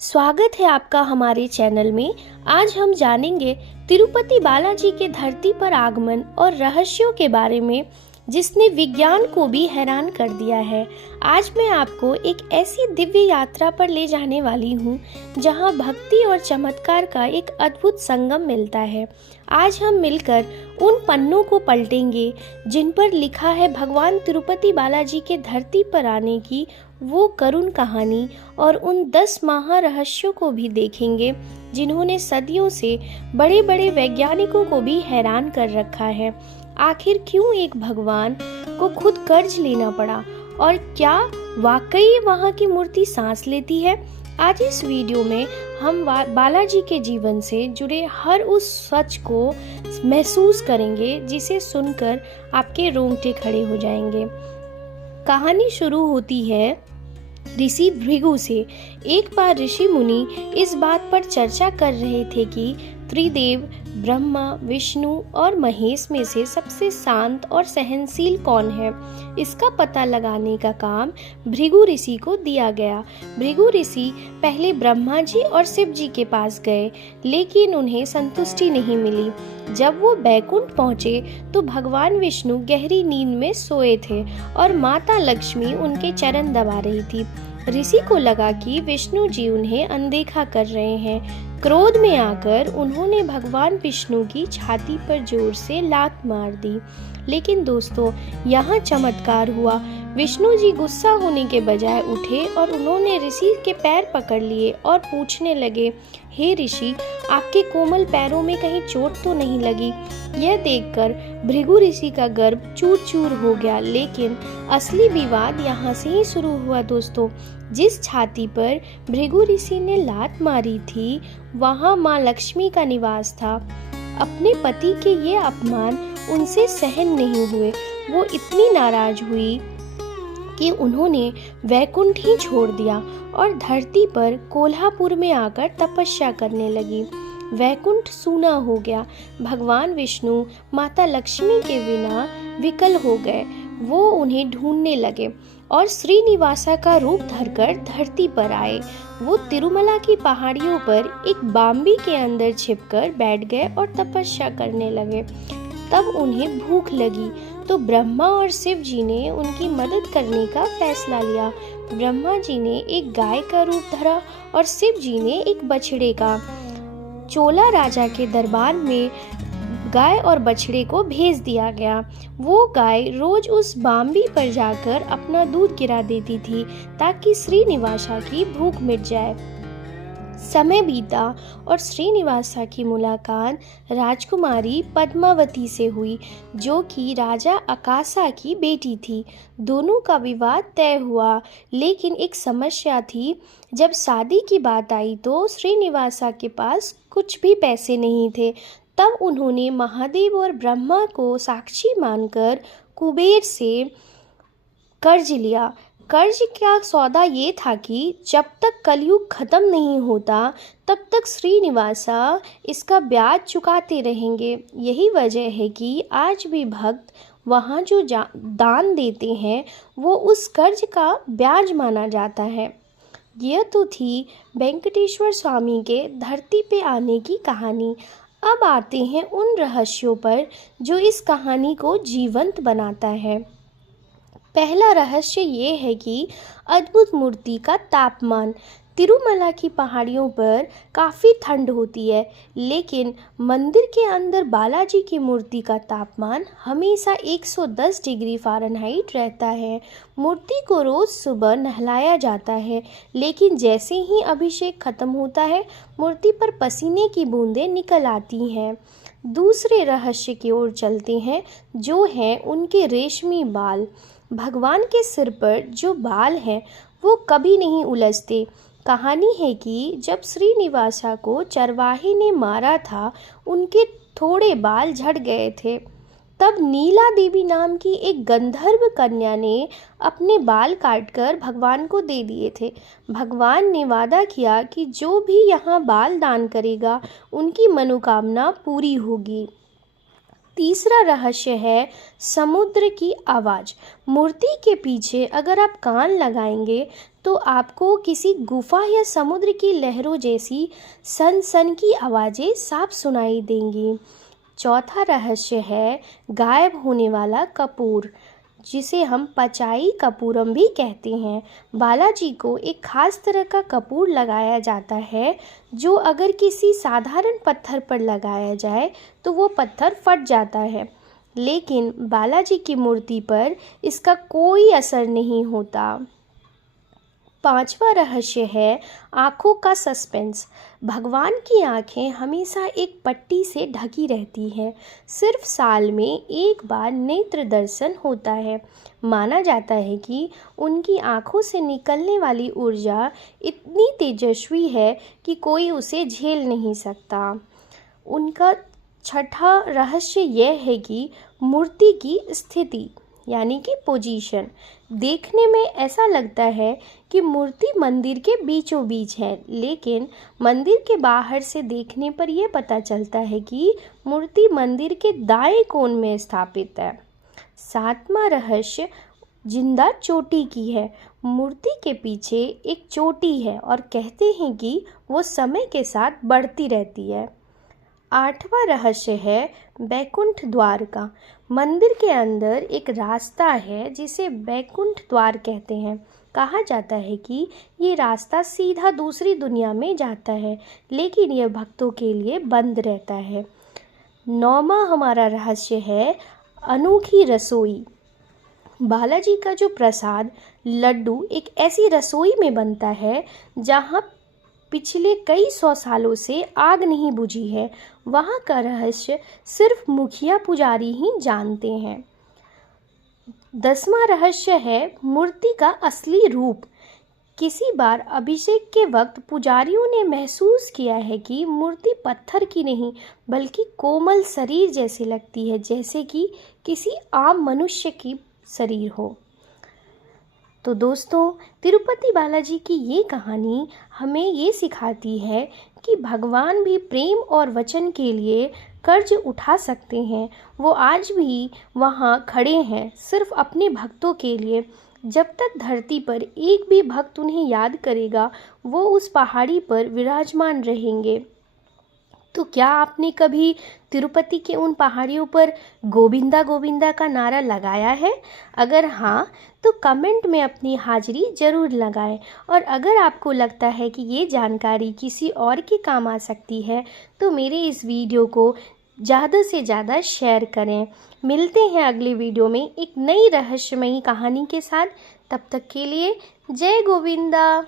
स्वागत है आपका हमारे चैनल में। आज हम जानेंगे तिरुपति बालाजी के धरती पर आगमन और रहस्यों के बारे में जिसने विज्ञान को भी हैरान कर दिया है। आज मैं आपको एक ऐसी दिव्य यात्रा पर ले जाने वाली हूँ जहाँ भक्ति और चमत्कार का एक अद्भुत संगम मिलता है। आज हम मिलकर उन पन्नों को पलटेंगे जिन पर लिखा है भगवान तिरुपति बालाजी के धरती पर आने की वो करुण कहानी, और उन 10 महारहस्यों को भी देखेंगे जिन्होंने सदियों से बड़े बड़े वैज्ञानिकों को भी हैरान कर रखा है। आखिर क्यों एक भगवान को खुद कर्ज लेना पड़ा, और क्या वाकई वहाँ की मूर्ति सांस लेती है? आज इस वीडियो में हम बालाजी के जीवन से जुड़े हर उस सच को महसूस करेंगे जिसे सुनकर आपके रोंगटे खड़े हो जाएंगे। कहानी शुरू होती है ऋषि भृगु से। एक बार ऋषि मुनि इस बात पर चर्चा कर रहे थे कि त्रिदेव ब्रह्मा, विष्णु और महेश में से सबसे शांत और सहनशील कौन है। इसका पता लगाने का काम भृगु ऋषि को दिया गया। भृगु ऋषि पहले ब्रह्मा जी और शिव जी के पास गए, लेकिन उन्हें संतुष्टि नहीं मिली। जब वो बैकुंठ पहुंचे तो भगवान विष्णु गहरी नींद में सोए थे और माता लक्ष्मी उनके चरण दबा रही थी। ऋषि को लगा कि विष्णु जी उन्हें अनदेखा कर रहे हैं। क्रोध में आकर उन्होंने भगवान विष्णु की छाती पर जोर से लात मार दी। लेकिन दोस्तों, यहाँ चमत्कार हुआ। विष्णु जी गुस्सा होने के बजाय उठे और उन्होंने ऋषि के पैर पकड़ लिए और पूछने लगे, हे ऋषि, आपके कोमल पैरों में कहीं चोट तो नहीं लगी? यह देखकर भृगु ऋषि का गर्व चूर चूर हो गया। लेकिन असली विवाद यहाँ से ही शुरू हुआ दोस्तों। जिस छाती पर भृगु ऋषि ने लात मारी थी वहाँ माँ लक्ष्मी का निवास था। अपने पति के ये अपमान उनसे सहन नहीं हुए। वो इतनी नाराज हुई कि उन्होंने वैकुंठ ही छोड़ दिया और धरती पर कोल्हापुर में आकर तपस्या करने लगी। वैकुंठ सूना हो गया। भगवान विष्णु माता लक्ष्मी के बिना विकल हो गए। वो उन्हें ढूंढने लगे और श्रीनिवासा का रूप धरकर धरती पर आए। वो तिरुमला की पहाड़ियों पर एक बाम्बी के अंदर छिपकर बैठ गए और तपस्या करने लगे। तब उन्हें भूख लगी तो ब्रह्मा और शिव जी ने उनकी मदद करने का फैसला लिया। ब्रह्मा जी ने एक गाय का रूप धरा और शिव जी ने एक बछड़े का। चोला राजा के दरबार में गाय और बछड़े को भेज दिया गया। वो गाय रोज उस बाम्बी पर जाकर अपना दूध गिरा देती थी ताकि श्रीनिवासा की भूख मिट जाए। समय बीता और श्रीनिवासा की मुलाकात राजकुमारी पद्मावती से हुई, जो कि राजा अकाशा की बेटी थी। दोनों का विवाद तय हुआ, लेकिन एक समस्या थी। जब शादी की बात आई तो श्रीनिवासा के पास कुछ भी पैसे नहीं थे। तब उन्होंने महादेव और ब्रह्मा को साक्षी मानकर कुबेर से कर्ज लिया। कर्ज का सौदा ये था कि जब तक कलयुग खत्म नहीं होता तब तक श्रीनिवासा इसका ब्याज चुकाते रहेंगे। यही वजह है कि आज भी भक्त वहाँ जो दान देते हैं वो उस कर्ज का ब्याज माना जाता है। यह तो थी वेंकटेश्वर स्वामी के धरती पे आने की कहानी। अब आते हैं उन रहस्यों पर जो इस कहानी को जीवंत बनाता है। पहला रहस्य ये है कि अद्भुत मूर्ति का तापमान। तिरुमला की पहाड़ियों पर काफ़ी ठंड होती है, लेकिन मंदिर के अंदर बालाजी की मूर्ति का तापमान हमेशा 110 डिग्री फ़ारेनहाइट रहता है। मूर्ति को रोज़ सुबह नहलाया जाता है, लेकिन जैसे ही अभिषेक खत्म होता है मूर्ति पर पसीने की बूंदें निकल आती हैं। दूसरे रहस्य की ओर चलते हैं, जो हैं उनके रेशमी बाल। भगवान के सिर पर जो बाल हैं वो कभी नहीं उलझते। कहानी है कि जब श्रीनिवासा को चरवाहे ने मारा था उनके थोड़े बाल झड़ गए थे। तब नीला देवी नाम की एक गंधर्व कन्या ने अपने बाल काटकर भगवान को दे दिए थे। भगवान ने वादा किया कि जो भी यहाँ बाल दान करेगा उनकी मनोकामना पूरी होगी। तीसरा रहस्य है समुद्र की आवाज़। मूर्ति के पीछे अगर आप कान लगाएंगे तो आपको किसी गुफा या समुद्र की लहरों जैसी सन सन की आवाज़ें साफ सुनाई देंगी। चौथा रहस्य है गायब होने वाला कपूर, जिसे हम पचाई कपूरम भी कहते हैं। बालाजी को एक खास तरह का कपूर लगाया जाता है जो अगर किसी साधारण पत्थर पर लगाया जाए तो वो पत्थर फट जाता है, लेकिन बालाजी की मूर्ति पर इसका कोई असर नहीं होता। पांचवा रहस्य है आँखों का सस्पेंस। भगवान की आँखें हमेशा एक पट्टी से ढकी रहती हैं। सिर्फ साल में एक बार नेत्र दर्शन होता है। माना जाता है कि उनकी आँखों से निकलने वाली ऊर्जा इतनी तेजस्वी है कि कोई उसे झेल नहीं सकता। उनका छठा रहस्य यह है कि मूर्ति की स्थिति यानी कि पोजीशन। देखने में ऐसा लगता है कि मूर्ति मंदिर के बीचों बीच है, लेकिन मंदिर के बाहर से देखने पर यह पता चलता है कि मूर्ति मंदिर के दाएं कोण में स्थापित है। सातवां रहस्य जिंदा चोटी की है। मूर्ति के पीछे एक चोटी है और कहते हैं कि वो समय के साथ बढ़ती रहती है। आठवां रहस्य है बैकुंठ द्वार का। मंदिर के अंदर एक रास्ता है जिसे बैकुंठ द्वार कहते हैं। कहा जाता है कि ये रास्ता सीधा दूसरी दुनिया में जाता है, लेकिन यह भक्तों के लिए बंद रहता है। नौवां हमारा रहस्य है अनोखी रसोई। बालाजी का जो प्रसाद लड्डू एक ऐसी रसोई में बनता है जहाँ पिछले कई 100 सालों से आग नहीं बुझी है। वहाँ का रहस्य सिर्फ मुखिया पुजारी ही जानते हैं। 10वां रहस्य है मूर्ति का असली रूप। किसी बार अभिषेक के वक्त पुजारियों ने महसूस किया है कि मूर्ति पत्थर की नहीं बल्कि कोमल शरीर जैसी लगती है, जैसे कि किसी आम मनुष्य की शरीर हो। तो दोस्तों, तिरुपति बालाजी की ये कहानी हमें ये सिखाती है कि भगवान भी प्रेम और वचन के लिए कर्ज उठा सकते हैं। वो आज भी वहाँ खड़े हैं सिर्फ अपने भक्तों के लिए। जब तक धरती पर एक भी भक्त उन्हें याद करेगा, वो उस पहाड़ी पर विराजमान रहेंगे। तो क्या आपने कभी तिरुपति के उन पहाड़ियों पर गोविंदा गोविंदा का नारा लगाया है? अगर हाँ, तो कमेंट में अपनी हाजिरी ज़रूर लगाएं। और अगर आपको लगता है कि ये जानकारी किसी और के काम आ सकती है, तो मेरे इस वीडियो को ज़्यादा से ज़्यादा शेयर करें। मिलते हैं अगले वीडियो में एक नई रहस्यमयी कहानी के साथ। तब तक के लिए जय गोविंदा।